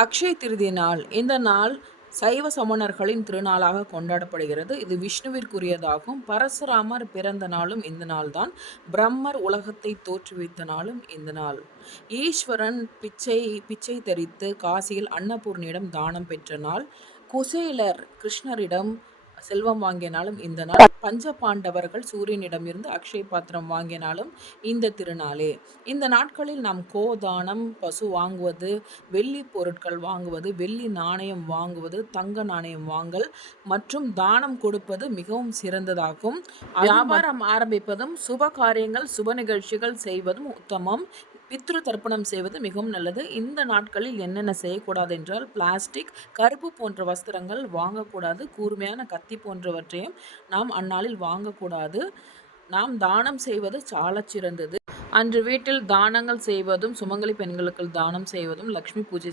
அக்ஷய திருதி நாள். இந்த நாள் சைவ சமணர்களின் திருநாளாக கொண்டாடப்படுகிறது. இது விஷ்ணுவிற்குரியதாகும். பரசுராமர் பிறந்த நாளும் இந்த நாள்தான். பிரம்மர் உலகத்தை தோற்றுவித்த நாளும் இந்த நாள். ஈஸ்வரன் பிச்சை தரித்து காசியில் அன்னபூர்ணியிடம் தானம் பெற்ற நாள். குசேலர் கிருஷ்ணரிடம் செல்வம் வாங்கிய நாளும் இந்த நாள். பஞ்ச பாண்டவர்கள் சூரியனிடம் இருந்து அக்ஷய பாத்திரம் வாங்கிய நாளும் இந்த திருநாளே. இந்த நாட்களில் நாம் கோதானம், பசு வாங்குவது, வெள்ளி பொருட்கள் வாங்குவது, வெள்ளி நாணயம் வாங்குவது, தங்க நாணயம் வாங்கல் மற்றும் தானம் கொடுப்பது மிகவும் சிறந்ததாகும். வியாபாரம் ஆரம்பிப்பதும் சுப காரியங்கள் சுப நிகழ்ச்சிகள் செய்வதும் உத்தமம். பித்ரு தர்ப்பணம் செய்வது மிகவும் நல்லது. இந்த நாட்களில் என்னென்ன செய்யக்கூடாது என்றால், பிளாஸ்டிக், கருப்பு போன்ற வஸ்திரங்கள் வாங்கக்கூடாது. கூர்மையான கத்தி போன்றவற்றையும் நாம் அந்நாளில் வாங்கக்கூடாது. நாம் தானம் செய்வது சாலச் சிறந்தது. அன்று வீட்டில் தானங்கள் செய்வதும், சுமங்கலி பெண்களுக்கு தானம் செய்வதும், லக்ஷ்மி பூஜை